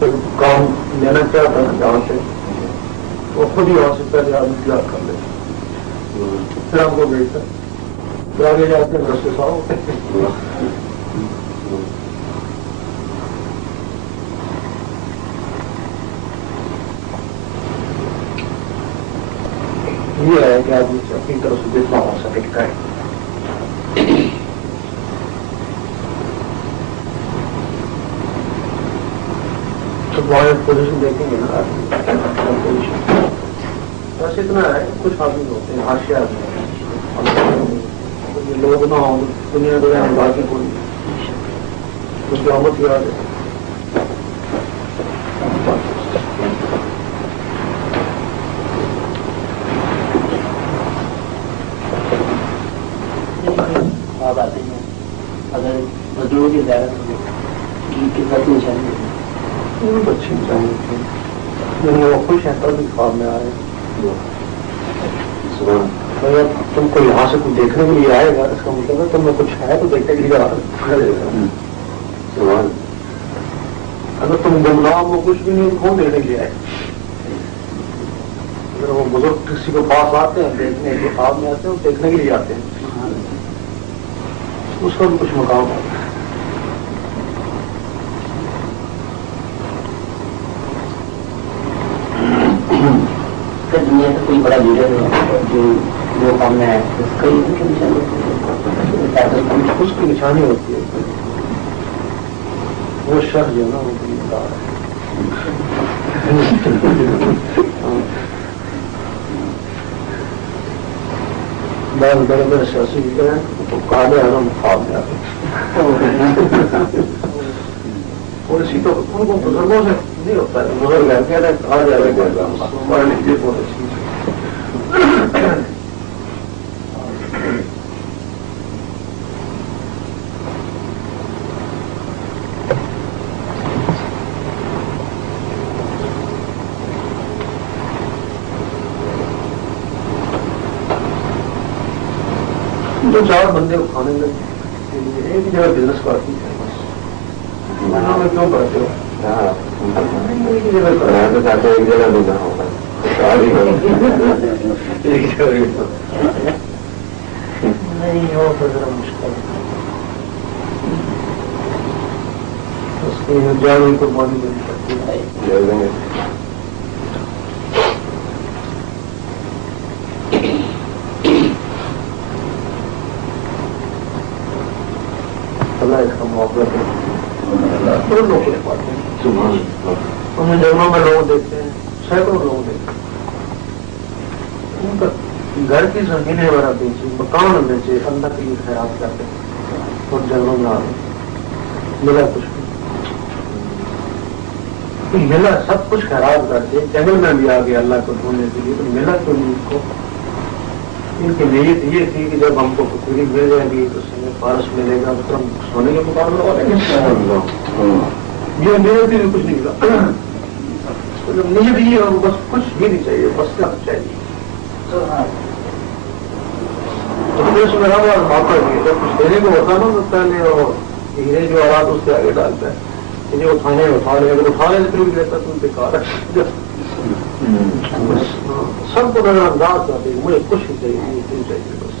کام لینا چاہتا ہے جہاں سے وہ خود ہی وہاں سے پہلے آدمی تیار کر لے پھر ہم کو بھیجتا پھر آگے جاتے ہیں رستے صاحب ہوتے یہ ہے کہ آدمی سے اپنی طرف سے جتنا ہو سکے کرے. تو پوزیشن دیکھیں گے نا بس اتنا ہے کچھ آدمی ہوتے ہیں حاشیہ آدمی لوگ نہ ہوں دنیا دنیا میں باقی کوئی اس کی آمد یاد ہے. آپ آتے ہیں اگر مزدوروں کی زیارت ہوگی کی غلطی نشانی ہوگی اچھی نشانی ہوتی ہے وہ خوش ہیں تب بھی خواب میں آئے. تم کو یہاں سے کچھ دیکھنے کے لیے آئے گا اس کا مطلب ہے تم میں کچھ ہے تو دیکھنے کے لیے اگر تم گمنام ہو کچھ بھی نہیں کون دیکھنے کے لیے آئے. اگر وہ بزرگ کسی کو پاس آتے ہیں دیکھنے کے خواب میں آتے ہیں وہ دیکھنے کے لیے آتے ہیں اس کا بھی کچھ مقام ہے. دنیا کا کوئی بڑا لیڈر ہے جو کام میں ہے اس کی نشانی ہوتی ہے وہ شخص جو ہے نا وہ بڑا ہے بڑے بڑے سیاسی لیڈر ہیں کالے ہیں نا خواب میں آتے اور اسی تو ان کو بزرگوں سے نہیں ہوتا ہے بزرگ ہے کہہ رہے آ جائے گا ہمارے لیے بہت اچھی دو چار بندے اٹھانے کے لیے ایک جگہ بزنس کرتی ہے میں کیوں کرتے ہو ایک جگہ دینا ہوگا نہیں ہو تو ذرا مشکل اس کی جان قربانی دینی پڑتی ہے. اللہ اس کا موقع دو لوگ لے پاتے ہیں انہیں جنگلوں میں لوگ دیکھتے ہیں سینکڑوں لوگ دیکھتے ہیں ان کا گھر کی زمینیں وغیرہ بیچی مکان بیچے اللہ کے لیے خیرات کرتے ہیں اور جنگلوں میں آ گئے ملا کچھ بھی ملا سب کچھ خیرات کرتے جنگل میں بھی آ گئے اللہ کو ڈھونڈنے کے لیے تو ملا تو نہیں ان کو. ان کی نیت یہ تھی کہ جب ہم کو پوری مل جائے گی تو سمے پارس ملے گا تو ہم سونے کے مقابلے والے یہ نیت ہی کچھ نہیں ملا. جب نیت ہی ہے بس کچھ بھی نہیں چاہیے بس کیا چاہیے دیش میں ہر موقع دیا جب کچھ دینے کو ہوتا نا تو پہلے وہ ہیرے جو آرات اس کے آگے ڈالتا ہے کہ جو اٹھانے اٹھا لے اگر اٹھا لے پھر بھی لیتا تو بیکار ہے. سب کو نظر انداز کرتے مجھے کچھ نہیں چاہیے یہ کیوں چاہیے بس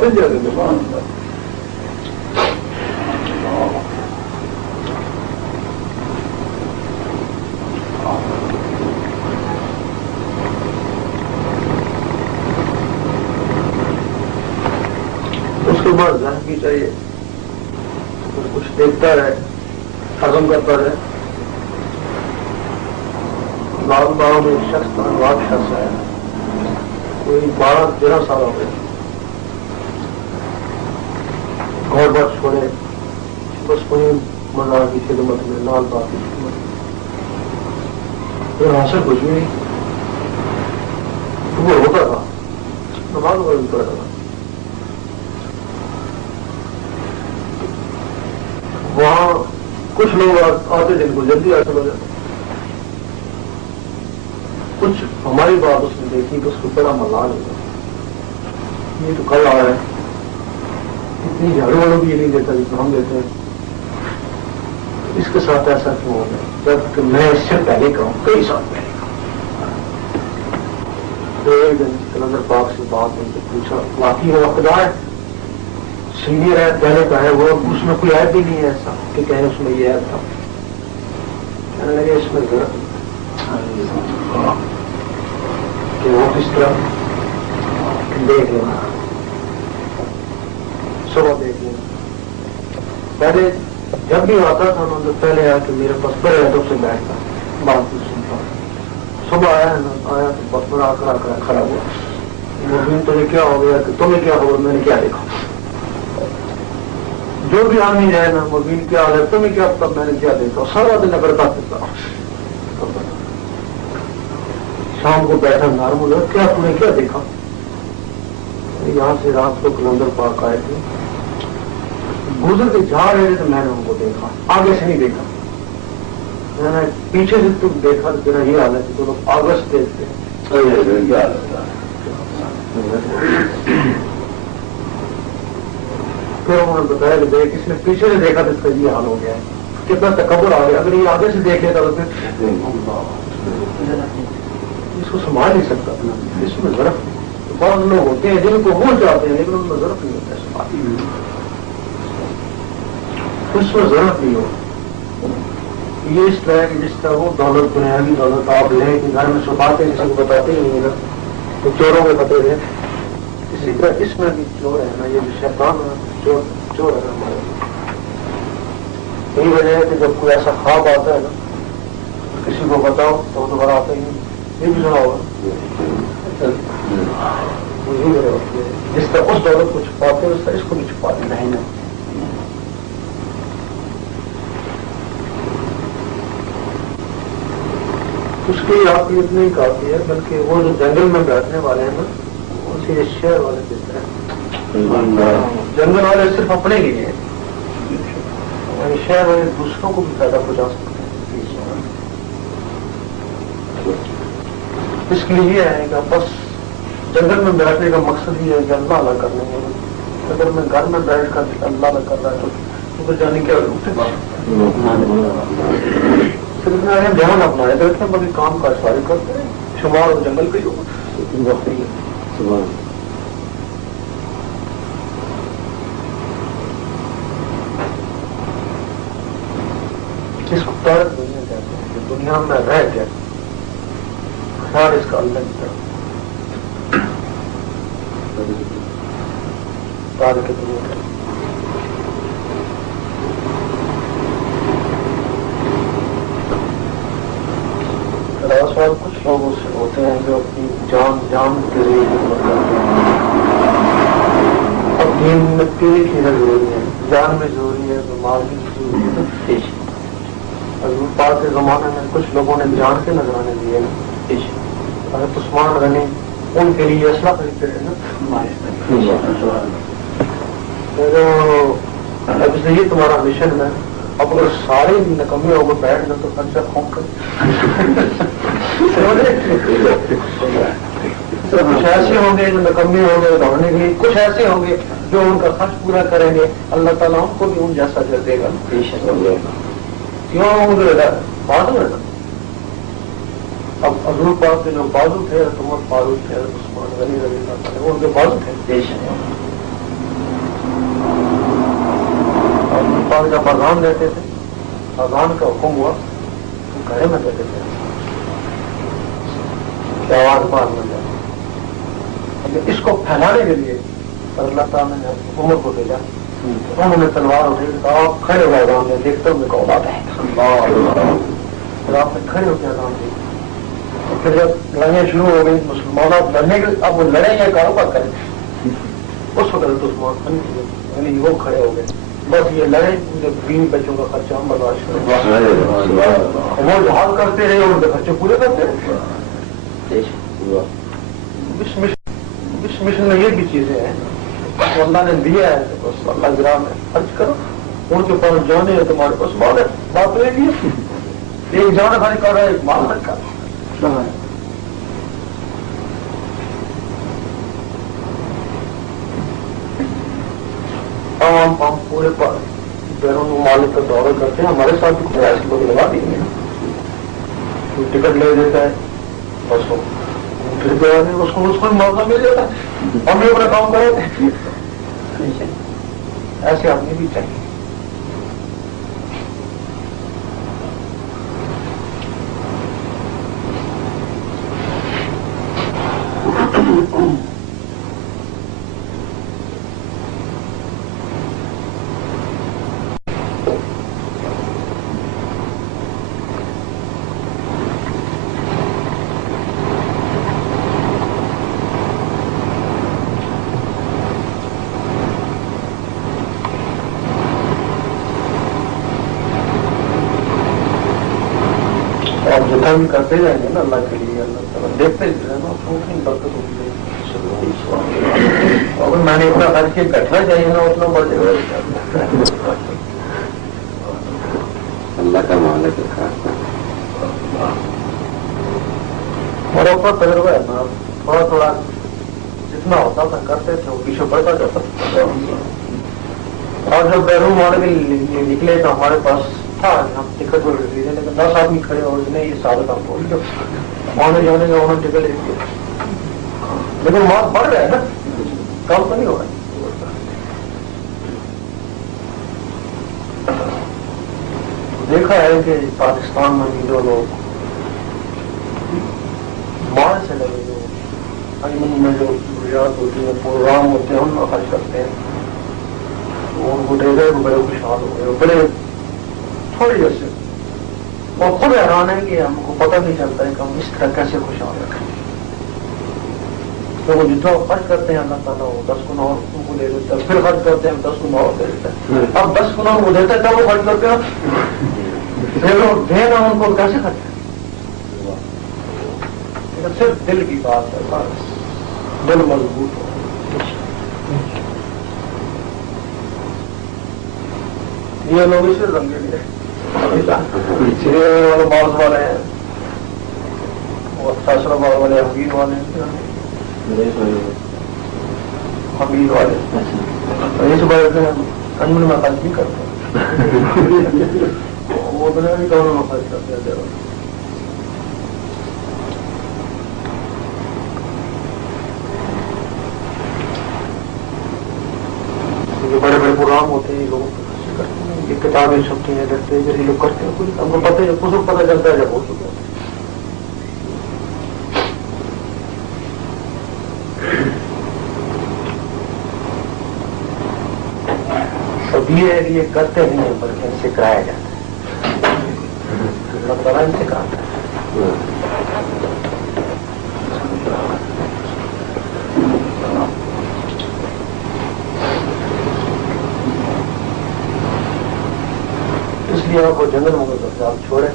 پھر جا کے اس کے بعد ذہن بھی چاہیے کچھ دیکھتا رہے ہضم کرتا رہے. لال باغ میں ایک شخص انواد شخص ہے کوئی 12-13 سال ہو گئے گھر بار چھوڑے بس کوئی مزار کی خدمت میں لال باغ کی خدمت میں حاصل کچھ بھی نہیں وہ ہوتا تھا نماز وغیرہ بھی پڑھتا تھا. وہاں کچھ لوگ آتے جن کو جلدی حاصل ہو جاتا. کچھ ہماری بات اس نے دیکھی تو اس کو بڑا ملال ہوگا یہ تو کل آ رہا ہے اتنی جھاڑو واڑو بھی یہ نہیں دیتا جس کو ہم دیتے ہیں اس کے ساتھ ایسا کیوں ہو گیا جبکہ میں اس سے پہلے کا ہوں، کئی سال پہلے کا ہوں۔ ایک دن کلندر پاک سے بات ان کو پوچھا، واقعی وہ خدا ہے، سینئر ہے، پہلے کا ہے، وہ اس میں کوئی عیب بھی نہیں ہے ایسا کہ کہیں اس میں یہ عیب تھا؟ کہنے لگے اس میں ضرورت کہ وہ کس طرح دیکھ لینا، صبح دیکھ لینا۔ پہلے جب بھی آتا تھا نا تو پہلے آ کے میرے پاس بڑے ادب سے بیٹھتا، بات بھی سنتا۔ صبح آیا نا، آیا تو بس بڑا کرا کھڑا ہوا، مبین تمہیں کیا ہو گیا، کہ تمہیں کیا ہو گیا، میں نے کیا دیکھا؟ جو بھی آدمی جائے نا، مبین کیا حال ہے، تمہیں کیا پتا میں نے کیا دیکھا؟ سارا دن اگر کرتا شام کو بیٹھا نارمل ہے، کیا تم نے کیا دیکھا؟ یہاں سے رات کو کلندر پاک آئے تھے، گزر کے جا رہے تھے تو میں نے ان کو دیکھا، آگے سے نہیں دیکھا، میں نے پیچھے سے تم دیکھا تو تیرا یہ حال ہے کہ تو آگے سے دیکھتے ہیں۔ پھر انہوں نے بتایا کہ دیکھ اس نے پیچھے سے دیکھا تو اس کا یہ حال ہو گیا ہے، کتنا تکبر آ گیا، اگر یہ آگے سے دیکھ لیتا تو پھر اس کو سنبھال نہیں سکتا، اس میں ضرف بعض لوگ ہوتے ہیں جن کو وہ چاہتے ہیں لیکن ان میں ضرف نہیں ہوتا ہے، سنبھال اس میں ضرورت نہیں ہو۔ یہ اس طرح کہ جس طرح وہ دولت دنیاوی دولت آپ لیں کہ گھر میں چھپاتے کسی کو بتاتے ہی نہیں نا، تو چوروں کے پتے ہیں، اسی طرح اس میں بھی چور ہے نا، یہ بھی شیطان ہے، چور ہے ہمارے۔ یہی وجہ ہے کہ جب کوئی ایسا خواب آتا ہے نا کسی کو بتاؤ تو وہ دوبارہ آتا ہی نہیں، یہ بھی سنا ہوگا، جس طرح اس دولت کو چھپاتے ہیں اس طرح اس کو بھی چھپاتے نہیں نا۔ اس کی عقلیت نہیں کافی ہے، بلکہ وہ جو جنگل میں بیٹھنے والے ہیں نا ان سے یہ شہر والے دیتے ہیں، جنگل والے صرف اپنے لیے ہیں، شہر والے دوسروں کو بھی فائدہ پہنچا سکتے ہیں۔ اس کے لیے یہ ہے کہ بس جنگل میں بیٹھنے کا مقصد یہ ہے کہ اللہ اللہ کرنے میں، اگر میں گھر میں بیٹھ کر اللہ اللہ کر رہا ہے تو جانے کیا صرف میں دھیان اپنا ہے دیکھتے ہیں، باقی کام کاج سارے کرتے ہیں، شمار اور جنگل کا ہی ہوگا۔ اس کو تارک دنیا کہتے ہیں کہ دنیا میں رہ گیا خیال اس کا اللہ کی طرف تارک دنیا کا۔ سوال کچھ لوگوں سے ہوتے ہیں جو اپنی جان کے لیے خدمت کرتے ہیں۔ اب دین میں تین چیزیں ضروری ہیں، جان بھی ضروری ہے، مال بھی ضروری ہے۔ حضور پاک کے زمانے میں کچھ لوگوں نے جان کے نذرانے دیے نا، حضرت عثمان غنی ان کے لیے اسلحہ خریدتے رہے نا، اب سے یہ تمہارا مشن ہے، اب اگر سارے نکمے ہو گئے بیٹھ جائے تو خرچہ کھونک کر کچھ ایسے ہوں گے جو نکمے ہوں گے دوڑنے کے لیے، کچھ ایسے ہوں گے جو ان کا خرچ پورا کریں گے، اللہ تعالیٰ ان کو بھی ان جیسا کر دے گا۔ کیوں بازو ہے نا، اب حضور پاک کے جو بازو تھے عمر فاروق تھے، عثمان غنی رضی اللہ عنہ، وہ ان کے بازو تھے۔ پاک جب اذان دیتے تھے، اذان کا حکم ہوا تو گھرے میں دیتے تھے کہ آواز باہر نہ جائے، لیکن اس کو پھیلانے کے لیے اللہ تعالیٰ نے عمر کو بھیجا، انہوں نے تلوار اٹھی، آپ کھڑے ہوئے اذان دیں، دیکھتے ہوئے کو اولاد ہے، پھر آپ نے کھڑے ہو کے اذان دی، پھر جب لڑائیاں شروع ہو گئی مسلمان لڑنے کے، اب وہ لڑیں یا کاروبار کریں، اس وقت عثمان یعنی وہ کھڑے ہو گئے، بس یہ لڑے جب 20 بچوں کا خرچہ ہم برداشت کریں، وہ جہاد کرتے رہے ان کے خرچے پورے کرتے رہے۔ اس مشن میں یہ بھی چیزیں ہیں اللہ نے دیا ہے، بس اللہ گرام ہے، خرچ کرو، ان کے پاس جانے ہے تمہارے پاس مال ہے، بات رہے گی ایک جان خالی کر رہا ہے، ایک مال رکھا ہم پورے بیرون ممالک کا دورہ کرتے ہیں، ہمارے ساتھ بھی کوئی ایسے لوگ لگا دیں گے، ٹکٹ لے دیتا ہے بس وہ اس کو موقع مل جاتا ہے، ہم بھی اپنا کام کرے، ایسے آدمی بھی چاہیے. اور جتنا بھی کرتے جائیں گے نا اللہ کے لیے، اللہ تعالیٰ دیکھتے ہی رہنا، اتنی برکت ہوگی. اگر میں نے اتنا خرچ کے بیٹھنا چاہیے نا اتنا بڑھے گا. اللہ کا مالک ہے. اور اوپر تجربہ ہے نا، تھوڑا تھوڑا جتنا ہوتا تھا کرتے تھے وہ پیچھے بڑھتا جاتا تھا. اور جب بیرون ماڈل نکلے تو ہمارے پاس تھا ہم ٹکٹ لیتے، لیکن 10 آدمی کھڑے اور یہ سارا کام بول دو آنے جانے کا انہوں نے ٹکٹ لے دیا. لیکن مارک بڑھ رہا ہے نا، کام تو نہیں ہو رہا. دیکھا ہے کہ پاکستان میں بھی جو لوگ مال سے لگے، جو انجمن میں جو ضروریات ہوتی ہیں، پروگرام ہوتے ہیں، ان میں خرچ کرتے ہیں، ان کو دے گئے وہ بڑے خوشحال ہو گئے. بڑے تھوڑی دیر سے وہ خود حیران ہے کہ ہم کو پتہ نہیں چلتا ہے کہ ہم اس طرح کیسے خوشحال رکھیں. تو وہ جتنا خرچ کرتے ہیں اللہ تعالیٰ وہ 10 گنا اور ان کو دے دیتا ہے، پھر خرچ کرتے ہیں 10 گنا اور دے دیتا ہے. اب 10 گنا وہ دیتا ہے تب وہ خرچ کرتے ہیں، دینا ان کو کیسے خرچ کریں. صرف دل کی بات ہے، بس دل مضبوط ہو. یہ لوگ اسے رنگے لیے والے باز والے ہیں، وہ فیصلہ باز والے حمید والے حمید والے اس بارے میں انجمن میں خرچ نہیں کرتے، وہ اتنا بھی دونوں میں خرچ کرتے ہیں. بڑے بڑے پروگرام ہوتے ہیں، لوگوں کو کرتے ہیں، یہ کتابیں چھپتی ہیں، لڑتے ہیں، لوگ کرتے ہیں، کچھ ہم کو پتہ ہے، کچھ پتہ چلتا ہے جب ہو چکا ہے. سب یہ کرتے نہیں ہیں بلکہ ان سے کرایا جاتا ہے، اللہ تعالیٰ ان سے کراتا ہے. اس لیے آپ کو جنگل میں کرتے آپ چھوڑیں.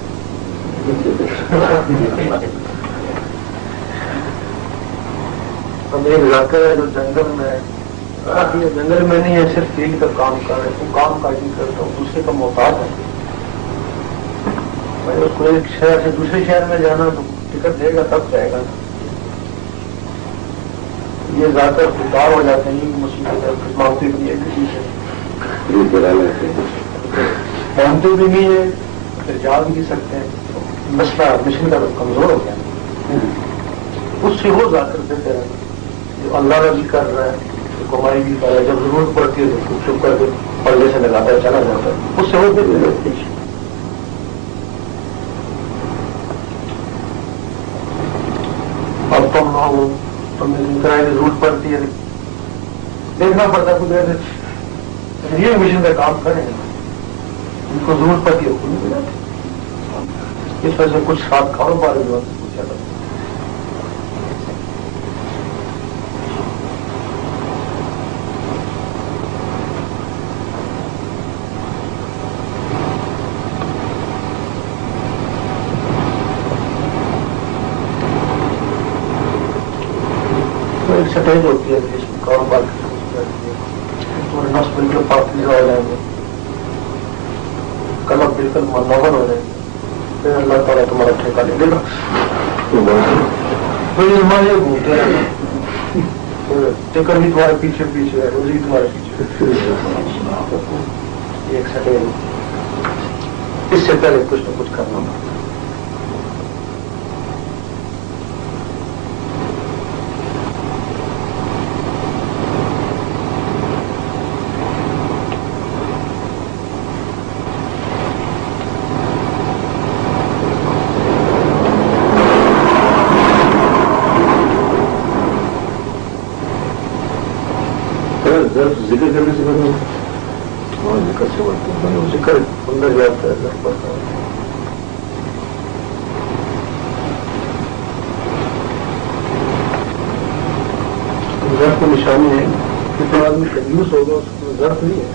ہم ایک علاقہ ہے جو جنگل میں ہے، جنگل میں نہیں ہے، صرف فیلڈ کا کام کر رہے ہیں، کام کاج نہیں کرتا ہوں، دوسرے کا محتاج ہے. میں اس کو ایک شہر سے دوسرے شہر میں جانا تو ٹکٹ دے گا تب جائے گا. یہ زیادہ تر خوددار ہو جاتے ہیں، مصیبت مانگتے بھی ہے کسی سے، مانگتے بھی نہیں ہے، پھر جا بھی نہیں سکتے ہیں. مسئلہ مشن کا کمزور ہو گیا، اس سے وہ زیادہ تر دیتے ہیں جو اللہ راضی کر رہا ہے، کمائی بھی کر رہا ہے، جب ضرورت پڑتی ہے تو چپ کر کے پردے سے لگاتا ہے، چلا جاتا ہے، اس سے وہ دیتے رہتے ہیں. اب تم ہو تمہیں کرائے کی ضرورت پڑتی ہے، دیکھنا پڑتا ہے کچھ یہ مشن کا کام کریں، ان کو ضرورت پڑتی ہے کھل بھی جاتی. اس وجہ سے کچھ ساتھ کاروبار جو پوچھا تھا ایک سٹیج ہوتی ہے جس میں کاروبار کی سوچ جاتی ہے، نفس بالکل پاکیزہ ہو جائیں گے، قلب بالکل منور ہو جائیں گے، پھر اللہ تعالیٰ تمہارا ٹھیکہ لے لے گا. پھر ہمارے گھومتے ہیں، ٹکر بھی تمہارے پیچھے پیچھے ہے، روزی تمہارے پیچھے. ایک سٹیل اس سے پہلے کچھ نہ کچھ کرنا پڑتا. ذکر کرنے سے بڑھتا ہے ذکر سے بڑھتا ہے ذکر اندر جاتا ہے ذکر پڑتا ہے. ضرب کی نشانی ہے کتنا آدمی کنجوس ہوگا اس کو ضرب نہیں ہے.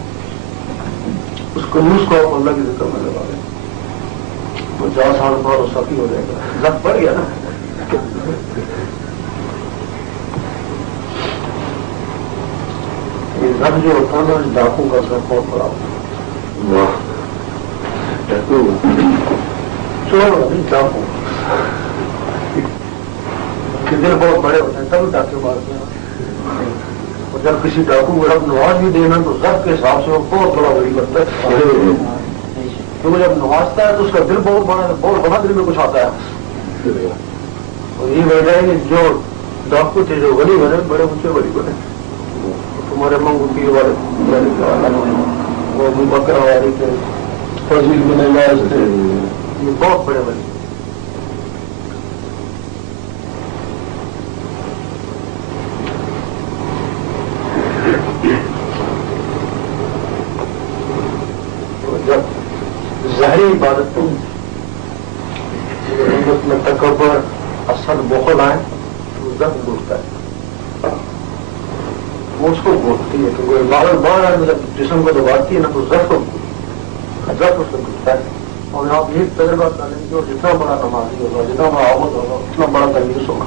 اس کنجوس کو آپ اللہ کی ذکر میں لگا دیں 50 سال بعد وہ سخی ہو جائے گا. ضرب پڑ گیا نا. ضرب جو ہوتا ہے نا ڈاکو کا ضرب بہت بڑا ہوتا ہے. چور نہیں ڈاکو کے دل بہت بڑے ہوتے ہیں تب ڈاکے مارتے ہیں. اور جب کسی ڈاکو کو جب نواز بھی دینا تو ضرب کے حساب سے وہ بہت بڑا بڑی کرتا ہے. کیونکہ جب نوازتا ہے تو اس کا دل بہت بڑا دل میں کچھ آتا ہے. اور یہ وجہ ہے کہ جو ڈاکو تھے جو غریب بنے بڑے اونچے بڑی بنے. تمہارے منگوٹی والے وہ بھی بکرا والے تھے فضیل بن علاج تھے. یہ بہت بڑے بڑے جب ظاہری عبادت میں تکبر اصل بخل آئے تو ضرب گھٹتا ہے. وہ اس کو گھٹتی ہے کیونکہ بار جب جسم کو دباتی ہے نا تو ضرب اس کو گھٹتا ہے. اور آپ یہ تجربہ کر لیں کہ جتنا بڑا نمازی ہوگا جتنا بڑا عابد ہوگا اتنا بڑا تنگیس ہوگا.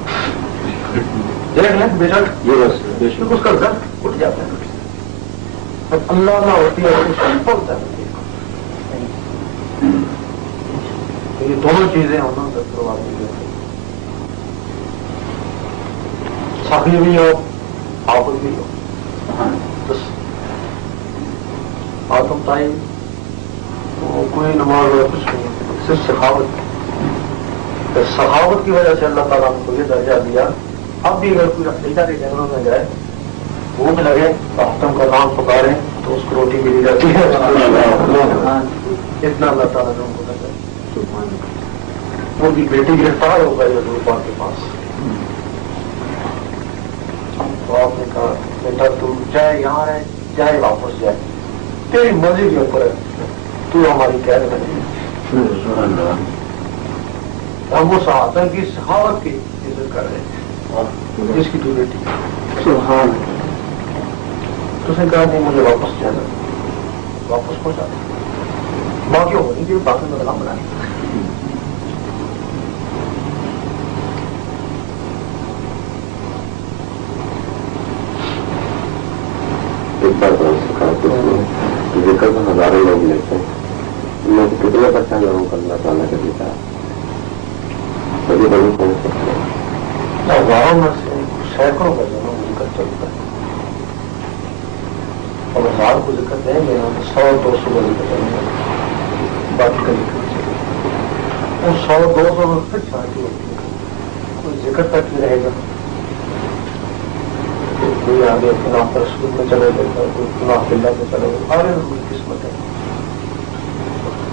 دیکھ لیں بے شک یہ بس اس کا ضرب اٹھ جاتا ہے. جب اللہ نہ ہوتی ہے تو پڑتا ہے. یہ دونوں چیزیں ہونا سخی بھی ہو عابد بھی ہو. آتم تائی کوئی نماز اور کچھ نہیں صرف سخاوت کی وجہ سے اللہ تعالیٰ نے کو یہ درجہ دیا. اب بھی اگر کوئی عقیدہ کے جنگلوں میں جائے بھوک لگے آتم کا نام پکارے تو اس کو روٹی ملی جاتی ہے. اتنا اللہ تعالیٰ نے ان کو درجہ. وہ بھی بیٹی گرفتار ہو گئی حضور پاک کے پاس. تو آپ نے کہا بیٹا تو چاہے یہاں رہے چاہے واپس جائے تیری مرضی کے اوپر ہے تو ہماری قید بنے. ہم وہ صحابہ کی سخاوت کی عزت کر رہے ہیں جس کی تو بیٹی سبحان. تو اس نے کہا نہیں مجھے واپس جانا. واپس ہو جاتا باقی ہو نہیں کہ باقی میں کلام بنائے. ذکر تو ہزاروں لوگ لیتے ہیں میں کتنے پرسنٹ لوگوں کو اللہ تعالیٰ کا دیتا ہے. بڑی بڑی کون سکتے ہیں ہزاروں میں سے سینکڑوں کا جو ذکر چلتا ہے. اور 1000 کو ذکر دیں گے نا تو 100-200 کا ذکر دیں گے باقی کا ذکر چلے. اور 100-200 میں پھر شانتی ہوتی ہے. کوئی ذکر تک نہیں رہے گا. کوئی آگے گناہ پر رسول میں چلے گا کوئی گناہ اللہ میں چلے گا. آگے کوئی قسمت ہے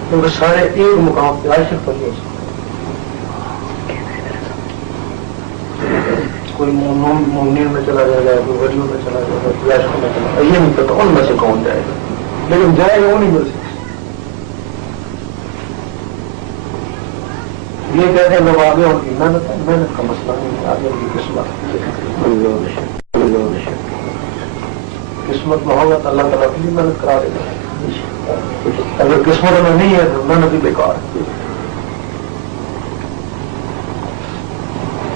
کیونکہ سارے ایک مقام پہ عاشق پر ہی ہو سکتے ہیں. کوئی مومنین میں چلا جائے گا کوئی ولیوں میں چلا جائے گا کوئی عاشقوں میں چلا جائے گا. یہ نہیں پتا ان میں سے کون جائے گا لیکن جائے گا وہ نہیں مل سکتا. یہ کہتے ہیں لوگ آگے ان کی محنت کا مسئلہ نہیں ہے آگے ان کی قسمت. قسمت میں ہوگا تو اللہ تعالیٰ بھی محنت کرا دے گا. اگر قسمت میں نہیں ہے تو محنت بھی بیکار ہے.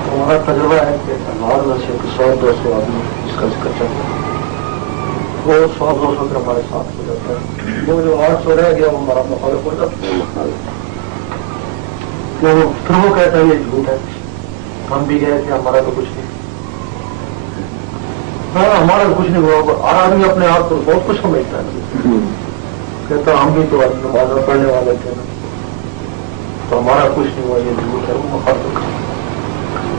ہمارا تجربہ ہے کہ ہمارے میں سے 100-200 آدمی اس کا ذکر چلتا ہے وہ 100-200 پھر ہمارے ساتھ ہو جاتا ہے. وہ جو 800 رہ گیا وہ ہمارا مخالف ہو جاتا ہے. پھر وہ کہتا ہے یہ جھوٹ ہے ہم بھی گئے تھے ہمارا تو کچھ نہیں. ہاں ہمارا کچھ نہیں ہوا. آدمی اپنے آپ کو بہت کچھ سمجھتا ہے کہتا ہم بھی تو نماز پڑھنے والے تھے نا، تو ہمارا کچھ نہیں ہوا، یہ جھوٹ ہے، وہ مخاطب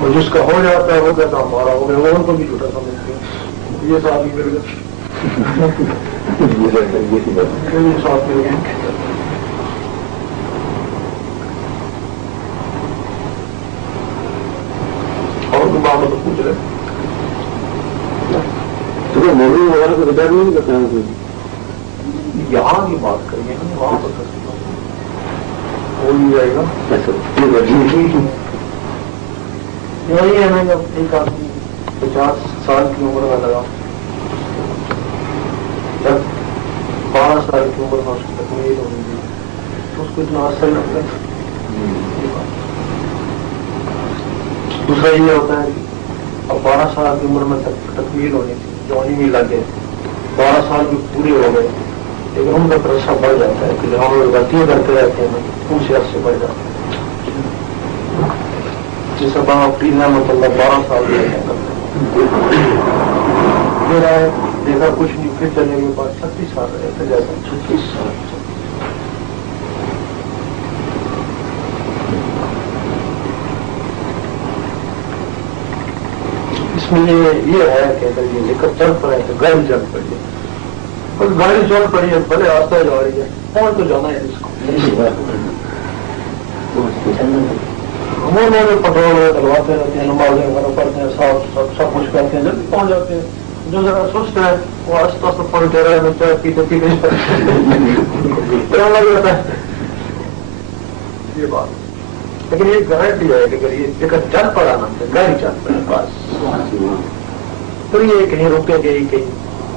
اور جس کا ہو جاتا ہے وہ کہتا ہمارا ہو گیا، وہ ان کو بھی جھوٹا سمجھتے ہیں، یہ صاحب ہی مل گئے، یہ صاحب مل گئے۔ اور تو بات تو پوچھ رہے تمہیں موضوع وغیرہ کو بتا نہیں بتایا کوئی؟ یہاں کی بات کریے نا، وہاں پر ہو ہی جائے گا۔ یہی ہے نا، جب ایک آدمی 50 سال کی عمر میں لگا، جب 12 سال کی عمر میں اس کی تکمیل ہونے دی تو اس کو اتنا اثر لگتا ہے۔ دوسرا یہ ہوتا ہے کہ اب 12 سال کی عمر میں تکمیل ہونی تھی، جوانی بھی لگے، 12 سال بھی پورے ہو گئے، لیکن ان کا پریشر بڑھ جاتا ہے کہ ہم لوگ غلطیاں کرتے رہتے ہیں ان سے عرصے بڑھ جاتا ہے۔ جس اب آپ رحمۃ اللہ 12 سال کے میرا ہے، دیکھا کچھ نہیں، پھر چلنے کے بعد 36 سال رہتے جیسا 36 سال۔ اس میں یہ ہے کہ اگر یہ ذکر چل پڑے تو گاڑی چل پڑی ہے، بس گاڑی چل پڑی ہے، بھلے آستہ جا رہی ہے، پہنچ تو جانا ہے اس کو۔ ہم لوگ پٹرول ڈلواتے رہتے ہیں، نمازیں وغیرہ پڑھتے ہیں، سب کچھ کرتے ہیں، جلدی پہنچ جاتے ہیں۔ جو ذرا سست ہے وہ آستہ آستہ پہنچ رہا ہے، چائے پیتے پیتے لگ جاتا ہے یہ بات۔ لیکن یہ گارنٹی ہے کہ اگر یہ ذکر چل پڑا نا تو گاڑی چل پڑے بس، تو یہ کہیں رکے گی، کہیں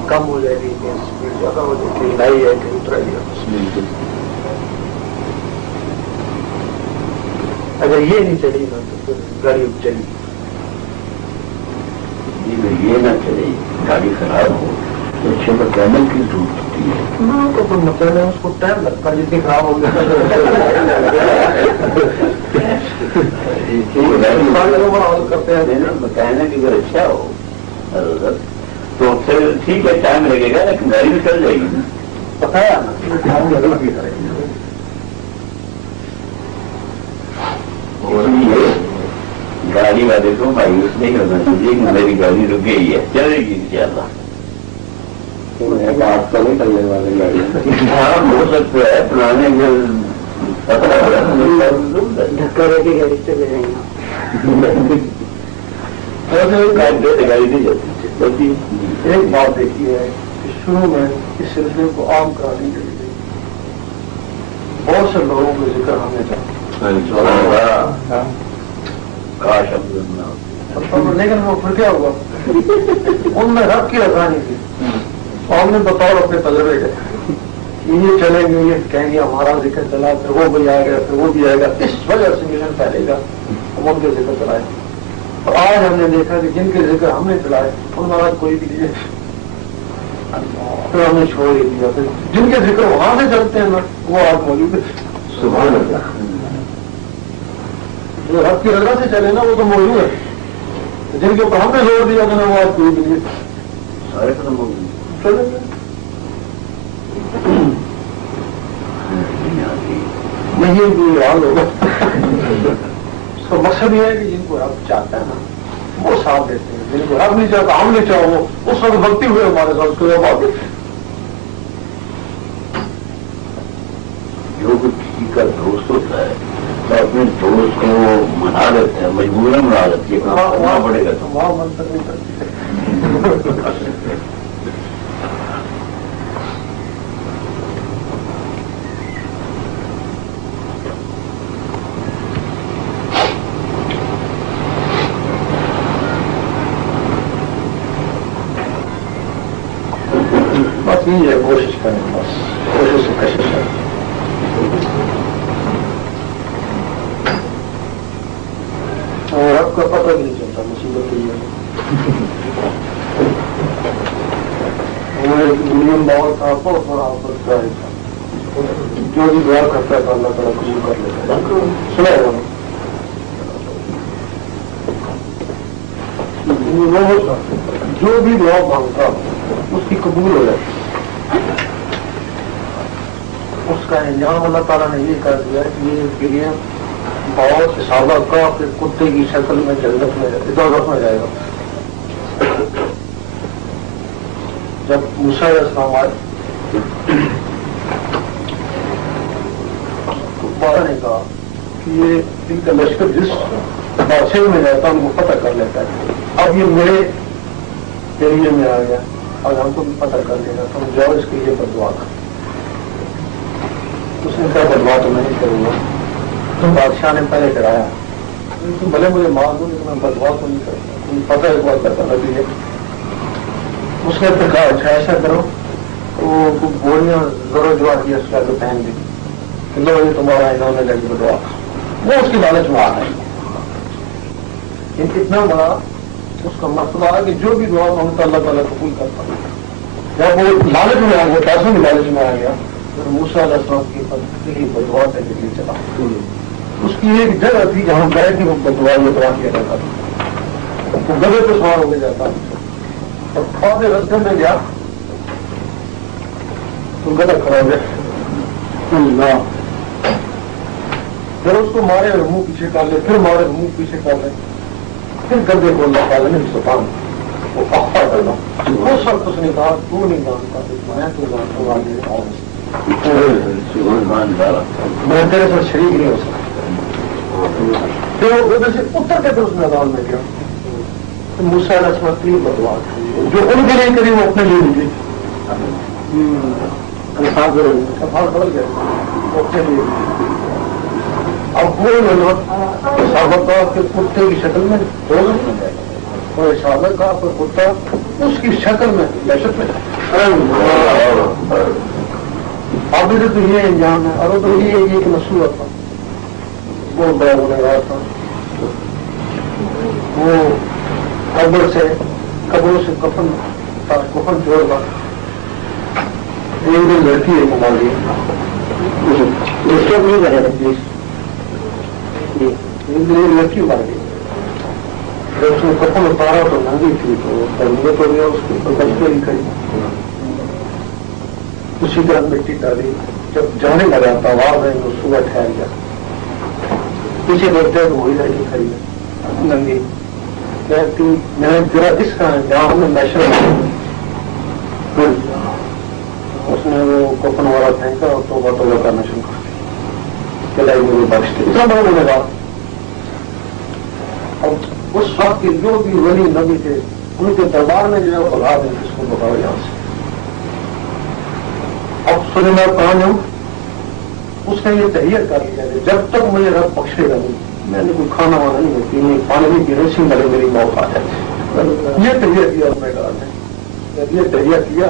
کم ہو جائے گی، کہیں اسپیڈ زیادہ ہو جائے گی، کہیں لائی ہے، کہیں اترائی ہے۔ اگر یہ نہیں چلی نا تو پھر گاڑی چلی، یہ نہ چلے، گاڑی خراب ہو تو اچھے مکینک کی ضرورت ہوتی ہے۔ تو کوئی مسئلہ ہے، اس کو ٹائم لگتا ہے، جتنی خراب ہو گیا کرتے ہیں مکینک اگر اچھا ہو تو پھر ٹھیک ہے، ٹائم لگے گا لیکن گاڑی بھی چل جائے گی، بتایا نا۔ اس لیے گاڑی والے کو مایوس نہیں ہونا چاہیے کہ میری گاڑی رک گئی ہے، چلے گی انشاءاللہ۔ بات تو نہیں کرنے والے گاڑی ہاں ہو سکتا ہے، پرانے دھکا دے کے گاڑی چلے جائیں گے، گاڑی نہیں جاتی۔ ایک بات دیکھی ہے کہ شروع میں اس سلسلے کو عام کرانے کے لیے بہت سے لوگوں کو ذکر ہم نے چاہا، لیکن وہ پھر کیا ہوا، ان میں رب کی آسانی تھی، ہم نے بطور اپنے تجربے کے یہ چلیں گے، یہ کہیں گے ہمارا ذکر چلا، پھر وہ بھی آئے گا، پھر وہ بھی آئے گا، اس وجہ سے مشن پھیلے گا، ہم ان کے ذکر چلائے۔ اور آج ہم نے دیکھا کہ جن کے ذکر ہم نے چلائے ان میں آج کوئی بھی نہیں ہے، پھر ہم نے چھوڑ ہی دیا، پھر جن کے ذکر وہاں سے چلتے ہیں نا وہ آج موجود ہے۔ سبحان اللہ۔ جو رب کی رضا سے چلے نا وہ تو موجود ہے، جن کے اوپر ہم نے زور دیا تھا نا وہ آج کوئی بھی نہیں ہے، سارے ختم ہو گئے۔ چلے گئے۔ نہیں بھی حال ہوگا۔ اس کا مقصد یہ ہے کہ جن کو رب چاہتا ہے نا وہ ساتھ دیتے ہیں، جن کو رب نہیں چاہتا ہم نہیں چاہو وہ اس وقت بھکتی ہوئے ہمارے ساتھ کوئی بات جو کچھ کسی کا دوست ہوتا ہے تو اپنے دوست کو منا دیتے ہیں، مجبوراً منا دیتے ہیں، وہاں پڑے گا تو وہاں من تک نہیں کرتی۔ بس یہی ہے، کوشش کریں، بس کوشش سے کشش ہے۔ اور آپ کا پتہ بھی نہیں چلتا مصیبت یہ ہے۔ دنیا میں باور تھا، بہت بڑا آفت تھا، جو بھی دعا کرتا تھا اللہ تعالیٰ قبول کر لیتا ہے، سنا ہے جو بھی دعا مانگتا اس کی قبول ہو جاتی۔ اس کا انجام اللہ تعالیٰ نے یہ کر دیا کہ یہ کے لیے بہت حسابہ کا کہ کتے کی شکل میں جنت میں ادھر میں جائے گا. جب موسیٰ علیہ السلام آئے تو بادشاہ نے کہا کہ یہ ان کا لشکر جس بادشاہ میں جاتا ان کو پتہ کر لیتا ہے. اب یہ میرے ایریے میں آ گیا اور ہم کو بھی پتہ کر لے گا. تم جاؤ اس کے لیے بدوا کر. اس نے کہا بدوا تو میں نہیں کروں گا. تم بادشاہ نے پہلے کرایا تم بھلے مجھے مار دو لیکن میں بدوا تو نہیں کرتا. تم پتہ ایک بات کرتا لگی ہے. اس نے پھر کہا اچھا ایسا کرو وہ گولیاں ضرور جو آتی ہے اس کا تو پہن دی کہ لو یہ تمہارا انہوں نے لگی بدوا. وہ اس کی لالچ میں آ رہا ہے. اتنا بڑا اس کا مسئلہ ہے کہ جو بھی دعا مانگتا اللہ تعالیٰ قبول کرتا. جب وہ لالچ میں آ گیا پیسوں کی لالچ میں آ گیا پھر موسیٰ علیہ السلام کی بدوا کے لیے چلا. اس کی ایک جگہ تھی جہاں بیٹھ کے وہ بدوا یہ دعا کیا جاتا تھا. وہ گدے پہ سوار ہو کے جاتا اور کھوڑے رستے میں گیا تو گدا کھڑا ہو گیا. پھر اس کو مارے اور منہ پیچھے کر لے پھر مارے منہ پیچھے کر لے پھر گدے کو اللہ تعالیٰ نے سلطان وہ پختہ کرنا. وہ سب اس نے کہا تو نہیں جانتا میں تو جانتا ہوں میں تیرے ساتھ شریک نہیں ہو سکتا. پھر وہ ادھر سے اتر کے پھر اس میدان میں گیا. موسیٰ علیہ السلام کی بدوا جو ان کے لیے کری وہ اپنے لیے ملی. بدل گیا وہ اپنے لیے. اب وہ صحابہ کے کتے کی شکل میں اور صحابہ کا کتا اس کی شکل میں دہشت میں. اب ادھر تو یہ انجام ہے اور ادھر یہ ایک مسئلہ تھا بہت بڑا ہونے والا تھا. وہ قبروں سے کفن جوڑ کر ایک دن لڑکی ہے مار دی لڑکی مار گئی. جب اس نے کفن اتارا تو ننگی تھی تو تربیت ہو گیا. اس کی بچے نہیں کری اسی طرح مٹی ڈالی. جب جانے لگا تو آواز آئی وہ صبح ٹھہر گیا. پیچھے دیکھتے ہیں تو وہی لڑکی کھڑی ہے ننگی. کہتی میں ذرا اس کا جہاں ہم نے میشر اس نے وہ کفن والا پھینکا اور توبہ کرنا شروع کر دیا. کلائی مجھے بخش دی. اتنا بڑا ہونے کا اب اس وقت کے جو بھی ولی نبی تھے ان کے دربار میں جو ہے بغا دیں اس کو بتاؤ یہاں سے. اب سننا کہاں جاؤں اس نے یہ تحریر کر لیا ہے جب تک مجھے رب بخشے گا نہیں میں نے کوئی کھانا وانا نہیں پینے پانی نہیں پینے سی مرے میری موت آ جائے. یہ تحریر کیا اس نے کہا جب یہ تحریر کیا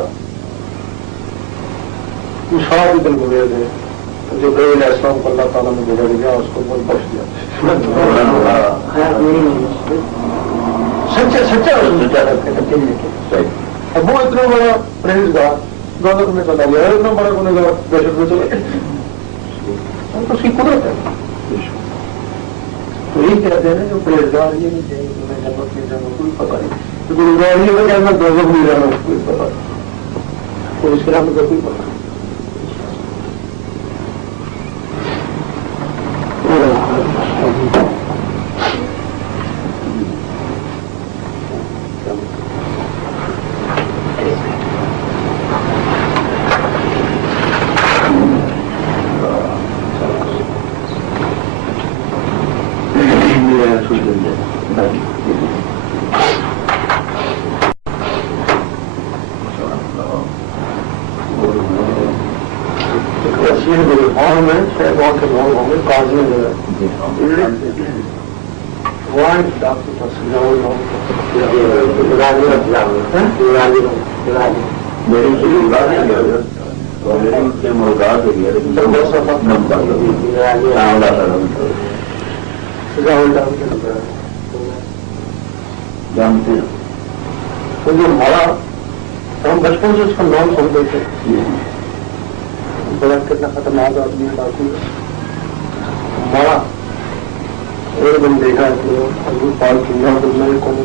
تو سارے دل گزرے تھے جو علیہ السلام کو اللہ تعالیٰ نے گزر گیا اس کو بہت بخش دیا. سچا اب وہ اتنا بڑا پرہیزگار دولت میں چلا گیا اتنا بڑا گنہگار دہشت میں چلا گیا. اس کی قدرت ہے. تو یہی کہتے ہیں جو پرہیزگار یہ نہیں چاہیے کہ میں جنت نہیں جانا کوئی پتہ نہیں. تو گنہگار یہ ہے کہ میں دوزخ نہیں جانا کوئی پتہ نہیں. تو اس کے نام میں کوئی پتہ نہیں. جانتے ہیں تو جو ہمارا ہم بچپن سے اس کا نام سن دیتے بڑا کتنا خطرناک آدمی ہے ڈاکو. ہمارا ایک دن دیکھا کہ حضور پاک کی محبت میں کون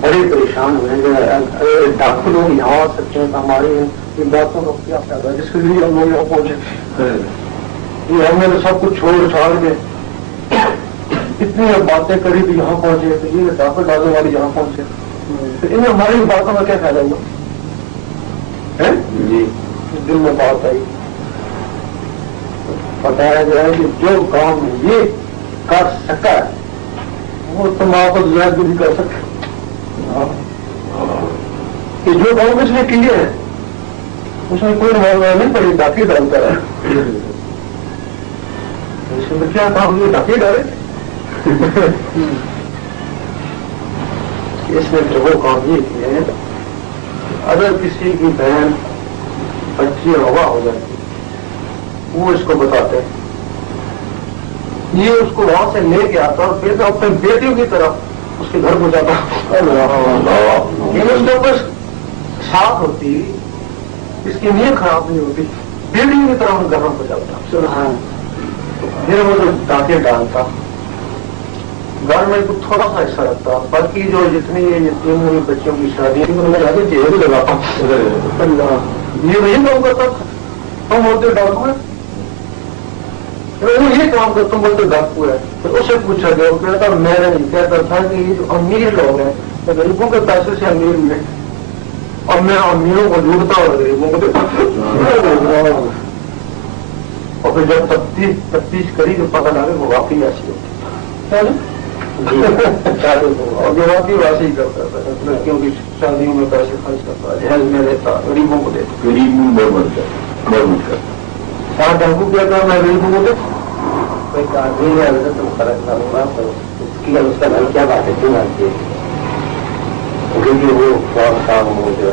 بڑی پریشانی پریشان ہوئے ہیں ڈاکٹر لوگ یہاں آ سکتے ہیں تو ہماری ان باتوں کا کیا فائدہ ہے جس کے لیے ہم لوگ یہاں پہنچے. یہ ہم نے تو سب کچھ چھوڑ چھاڑ کے اتنی باتیں کری تو یہاں پہنچے تو یہ ڈاکٹر ڈالنے والی یہاں پہنچے تو ان ہماری باتوں کا کیا فائدہ ہوا؟ جی دل میں بات آئی بتایا گیا کہ جو کام یہ کر سکا ہے وہ تم آپ زیادہ بھی کر سکتے کہ جو کام اس نے کیے ہیں اس میں کوئی نماز نہیں پڑی ڈاکی ڈالتا ہے اس میں کیا کام یہ ڈاکی ڈالے اس نے جو وہ کام یہ کیے ہیں اگر کسی کی بہن بچی ہوا ہو جاتی وہ اس کو بتاتے ہیں یہ اس کو وہاں سے لے کے آتا اور پھر اپنے بیٹیوں کی طرح اس کے گھر کو جاتا اس کے اوپر ساتھ ہوتی اس کی نیت خراب نہیں ہوتی بیٹیوں کی طرح گھر کو جاتا پھر وہ جو ڈاکے ڈالتا گھر میں کچھ تھوڑا سا حصہ رکھتا باقی جو جتنی یہ بچوں کی شادی جیل لگاتا یہ نہیں کام کرتا ہم ہوتے ڈاکو ہیں وہ یہ کام کرتا ہوں بولتے ڈاکو ہے تو اس سے پوچھا گیا وہ کہتا میں نہیں کہتا تھا کہ یہ جو امیر لوگ ہیں غریبوں کے پیسے سے امیر ملے اور میں امیروں کو لوٹتا اور غریبوں کو دیتا اور پھر جب تفتیش کری تو پتہ لگا وہ واقعی ایسی ہوتی اور جو واقعی ویسے ہی کرتا تھا لڑکیوں کی شادیوں میں پیسے خرچ کرتا جہاز میں دیتا غریبوں کو دیتا غریبوں ہاں ڈاکو کیا تھا میں غریبوں کو دیتا کوئی آدمی ہے تو فرق نہ ہوگا تو اس کا بھائی کیا بات ہے کیوں آتی ہے کیونکہ وہ بہت کام ہو جو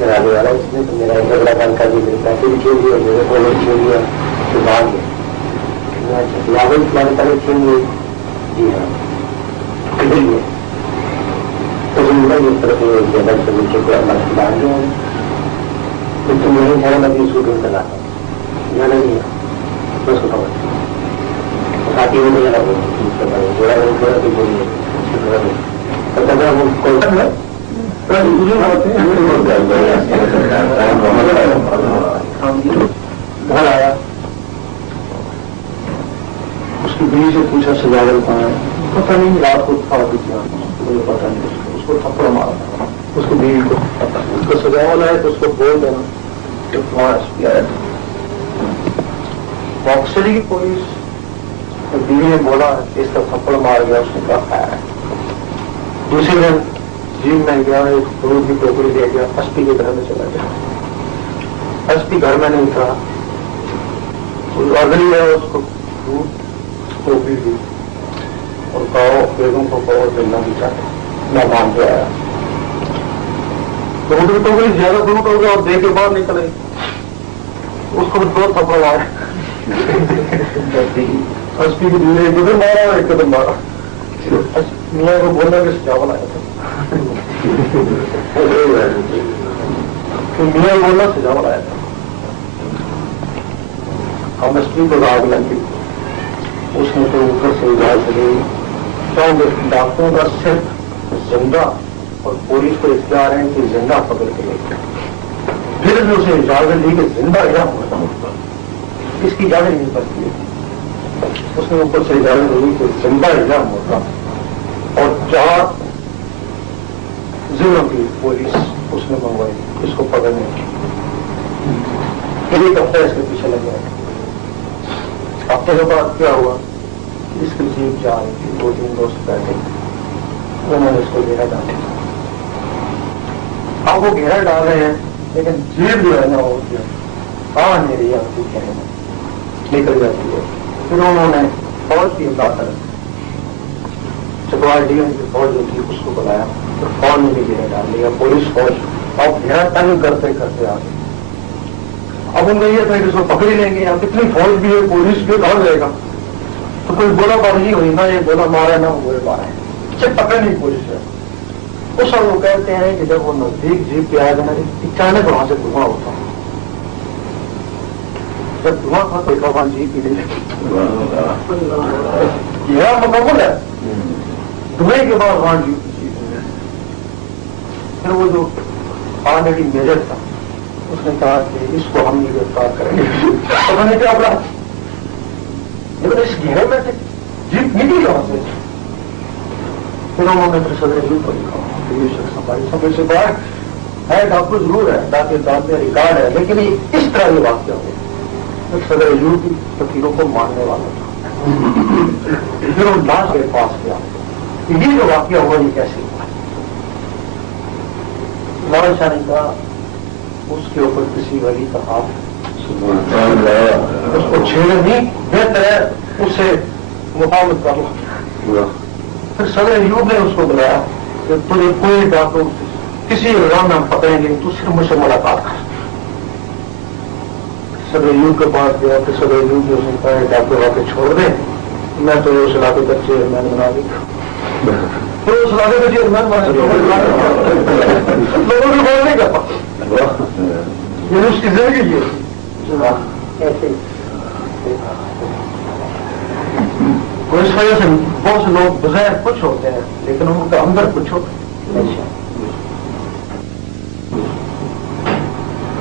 جانے والا اس نے تو میرا ایک اگلا کام کا بھی میرے پیسے بھی چھوڑ دیا میرے کو بھی چھوڑ دیا تو بعد میں لاگو تمہارے پہلے چھوڑ گئی جی ہاں کدھر ہے تو اس طرف جنرل سے نیچے کو اللہ ڈال دیا تو تم نہیں جانا میں اپنی سوٹ کر رہا جانا نہیں ہے بس کو خبر ساتھی میں جانا بولا کہ بولیے گھر آیا اس کی بیوی سے پوچھا سجاول کہاں ہے پتہ نہیں رات کو تھا مجھے پتہ نہیں اس کو تھپڑ مارا اس کی بیوی کو اس کو سجاول آئے تو اس کو بول دینا کہ وہاں ایس پی آیا باکسری کی پولیس بیوی نے بولا اس کا تھپڑ مار گیا اس نے کہا ہے دوسرے دن جیم میں گیا ایک فروٹ کی ٹوکری لے گیا ایس پی کے گھر میں چلا گیا ایس پی گھر میں نہیں تھا اگلی ہے اس کو ٹوکری دی اور کہو بیگم کو کہو ملنا بھی چاہتے میں مان کے آیا ٹوکری زیادہ فروٹ ہو گیا اور دے کے باہر نکل گئی اس کو دو تھپڑ مارے ایس پی کی بیوی ایک قدم مارا ایک قدم مارا میاں کو بولنا کہ چاول آیا تھا میاں بولنا سجاول آیا تھا ہم ایس پی کو راگ لگی اس نے تو اوپر سے اجازت لی کیوں ڈاکٹروں کا صرف زندہ اور پولیس کو اختیار ہے کہ زندہ پکڑ کے لے پھر بھی اسے اجازت دی کہ زندہ یا ہوتا اس کی اجازت نہیں پڑتی ہے اس نے اوپر سے اجازت دی کہ زندہ یا ہوتا اور 4 ضلعوں کی پولیس اس نے منگوائی اس کو پکڑنے کی ایک ہفتہ اس کے پیچھے لگ گیا ہفتے کے بعد کیا ہوا اس کی جیپ جا رہی تھی 2-3 دوست بیٹھے انہوں نے اس کو گھیرا ڈالا اب وہ گھیرا ڈال رہے ہیں لیکن جیپ جو ہے نا وہ کہاں نہیں رہی آپ کی کہنے نکل جاتی ہے پھر انہوں نے فوج کی امداد کر چکوال ڈی ایم کی فوج جو تھی اس کو بلایا پھر فوج نے بھی گھیرا ڈال دیا پولیس فوج اب گھیرا تنگ کرتے کرتے آگے اب ان کا یہ تھا کہ اس کو پکڑ لیں گے یہاں کتنی فوج بھی ہے پولیس بھی کہاں جائے گا تو کوئی بولا بازی ہوئی نہ یہ بولا مارا نہ وہ مارا ہے پکڑ نہیں پولیس ہے اس وقت وہ کہتے ہیں کہ جب وہ نزدیک جیپ پہ آیا تھا نا اچانک وہاں سے دھواں ہوتا جب دھواں تھا دیکھا وہاں جیپ ہی نہیں یہ مکمل ہے دھوئے کے بعد وہاں جیپ پھر وہ جو آلریڈی میجر تھا اس نے کہا کہ اس کو ہم نہیں گرفتار کریں گے. تو میں نے کیا بولا لیکن اس گھیرے میں سے جیت نکلی کہاں سے. پھر انہوں نے پھر صدر یوں کو لکھا یہ شخص ہماری سمجھ سے باہر ہے. ڈاکٹر ضرور ہے تاکہ داد میں ریکارڈ ہے لیکن اس طرح یہ واقعہ ہو. صدر یوں کی فقیروں کو ماننے والا تھا. پھر وہ لاش کے پاس گیا کہ یہ جو واقعہ ہوا یہ کیسے ہوا. لالا شاہ نے کہا اس کے اوپر کسی ولی کا ہاتھ اس کو چھیڑے نہیں بہتر ہے اس سے مقابلت کر لو. پھر صدر ایوب نے اس کو بلایا کہ تجھے کوئی ڈاکٹر کسی الزام میں ہم پکڑیں گے تو صرف مجھ سے ملاقات کر. صدر ایوب کے پاس گیا پھر صدر ایوب نے اس نے کہا ڈاکٹر واقع چھوڑ دیں میں تو اس علاقے کا چیئرمین بنا دی. پھر اس علاقے کا چیئرمین بنا لوگوں کو بولنے کا یہ اس کی زندگی ہے. ایسے اس وجہ سے بہت سے لوگ بظاہر کچھ ہوتے ہیں لیکن ان کا اندر کچھ ہوتا ہے.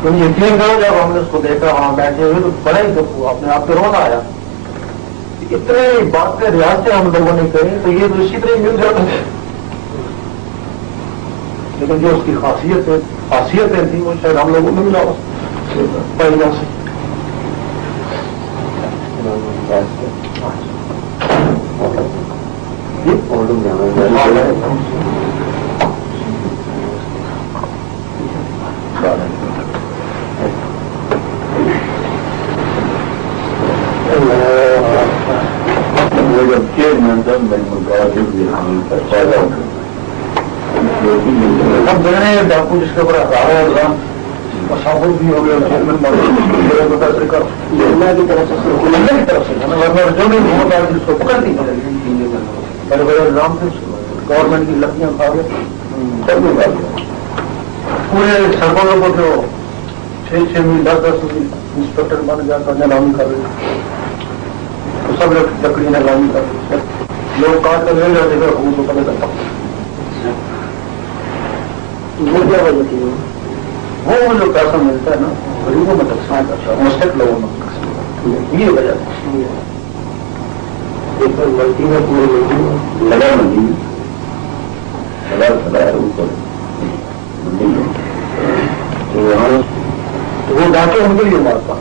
تم یقین کرو جب ہم نے اس کو دیکھا وہاں بیٹھے ہوئے تو بڑا ہی دکھ ہوا اپنے آپ پہ رونا آیا. اتنے باتیں ریاستیں ہم لوگوں نے کہی تو یہ تو اسی طرح مل جاتا ہے لیکن جو اس کی خاصیتیں تھیں وہ شاید ہم لوگوں نے ملا پہلے سے. جب چیئرمین صاحب میری مقابلے اب دینے ڈاکو جس کے اوپر ہزار ہوگا مسافر بھی ہو گیا چیئرمین متاثر کر اللہ کی طرف سے جو بھی بہت آئے جس کو پکڑ دی بڑے بڑے الزام تھے گورنمنٹ کی لکڑیاں کھا گئے پورے سرکاروں کو جو 6 میل 10 میل انسپیکٹر بن گیا کر نیلامی کر رہے تو سب لوگ لکڑی نیلامی کر رہے لوگ کاٹ کر لے جاتے تھے حکومت کو پتہ چلتا. وہ کیا وجہ تھی وہ جو پیسہ ملتا ہے نا غریبوں میں تقسیم کرتا ہے مسلک لوگوں میں یہ وجہ ایک غلطی میں پوری غلطی لگا منڈی اوپر تو وہ ڈاکے ان کے لیے مارتا